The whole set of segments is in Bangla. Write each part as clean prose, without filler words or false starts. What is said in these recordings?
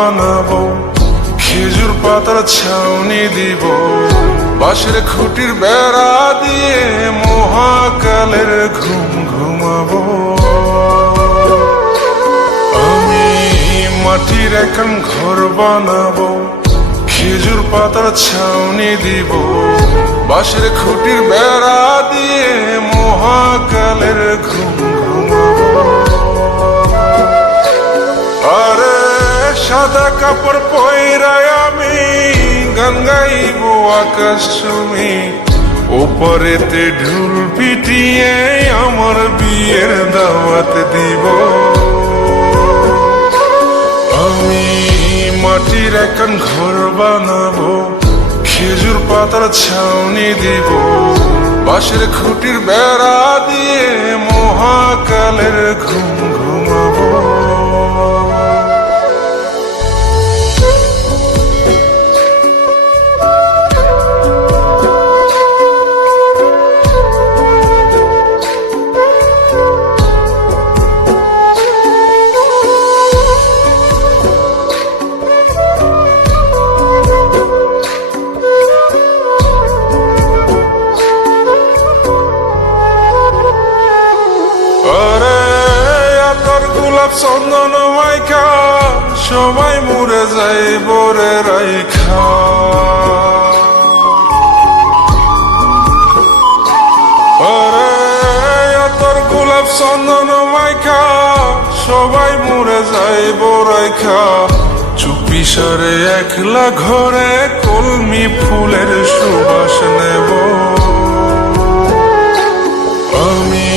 বানাবো, খেজুর পাতার ছাউনি দিব, বাঁশের খুঁটির বেড়া দিয়ে মহাকালের ঘুম ঘুমাবো। আমি মাটির এখন ঘর বানাবো, খেজুর পাতার ছাউনি দিব, বাঁশের খুঁটির বেড়া দিয়ে মহাকালের ঘুম ঘুমাবো। আরে সাদা কাপড় পয়রায় আমি গান গাইব আকাশ চুমি, ওপরেতে ঢুল পিটিয়ে আমার বিয়ের দাওয়াত দিব। আমি মাটির এখন ঘর বানাবো, খেজুর পাতার ছাউনি দিব, বাঁশের খুঁটির বেড়া দিয়ে মহাকালের ঘুম ঘুমাবো। চন্দন মাইখা সবাই মরে যাই বরে রাইখা, আরে তোর গোলাপ চন্দন মাইখা সবাই মরে যাই বরাইখা, চুপি সরে একলা ঘরে কলমি ফুলের সুবাস নেব। আমি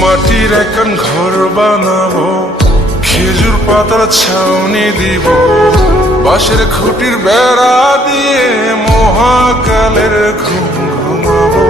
মাটির এখন ঘর বানাবো, খেজুর পাতার ছাউনি দিব, বাঁশের খুঁটির বেড়া দিয়ে মহাকালের ঘুম ঘুমাবো।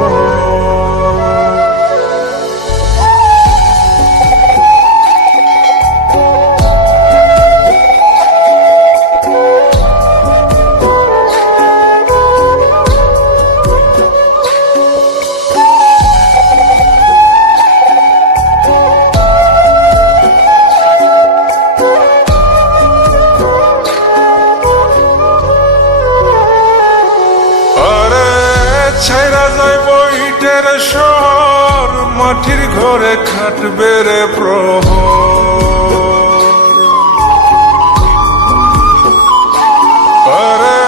ছাইরা যাইব ইটের শহর, মাটির ঘরে খাটবে রে প্রহর। আরে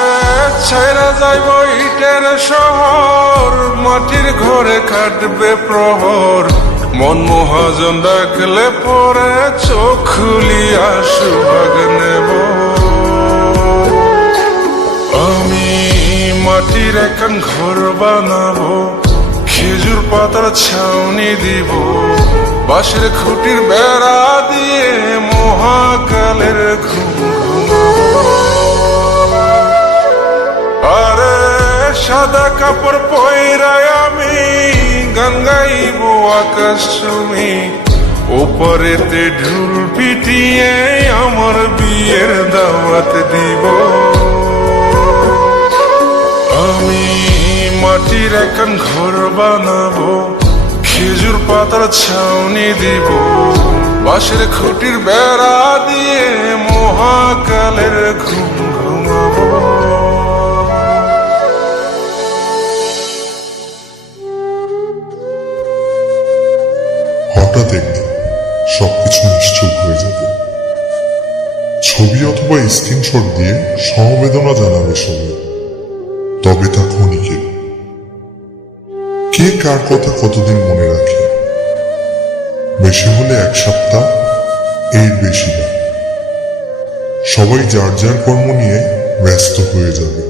ছাইরা যাইব ইটের শহর, মাটির ঘরে খাটবে প্রহর। মন মহাজন ডাকলে পরে চোখ খুলিয়া সুভাগ নেব। আমি মাটির এখন ঘর বানাবো, খেজুর পাতার ছাউনি দিব, বাঁশের খুঁটির বেড়া দিয়ে মহাকালের ঘুম ঘুমাবো। আরে সাদা কাপড় পয়রায় আমি গান গাইব আকাশ চুমি, ওপরেতে ঢুল পিটিয়ে আমার বিয়ের দাওয়াত দিব। আমি মাটির এখন ঘর বানাবো, খেজুর পাতার ছাউনি দিব, বাঁশের খুঁটির বেড়া দিয়ে মহাকালের ঘুম ঘুমাবো। হঠাৎ একদিন সবকিছু নিশ্চুপ হয়ে যাবে। ছবি অথবা স্ক্রিনশট দিয়ে সমবেদনা জানাবে সবাই, তবে তা ক্ষণিকের। কে কার কথা কতদিন মনে রাখে? বেশি হলে এক সপ্তাহ, এর বেশি না। সবাই যার যার কর্ম নিয়ে ব্যস্ত হয়ে যাবে।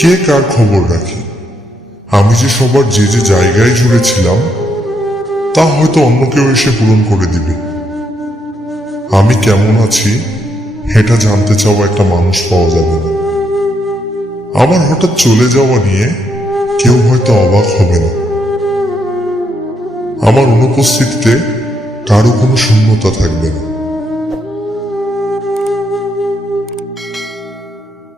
কে কার খবর রাখে? আমি যে সবার যে যে জায়গায় জুড়েছিলাম তা হয়তো অন্য কেউ এসে পূরণ করে দিবে। আমি কেমন আছি এটা জানতে চাওয়া একটা মানুষ পাওয়া যাবে না। আমার হঠাৎ চলে যাওয়া নিয়ে কেউ হয়তো অবাক হবে না। আমার অনুপস্থিতিতে কারো কোনো শূন্যতা থাকবে না।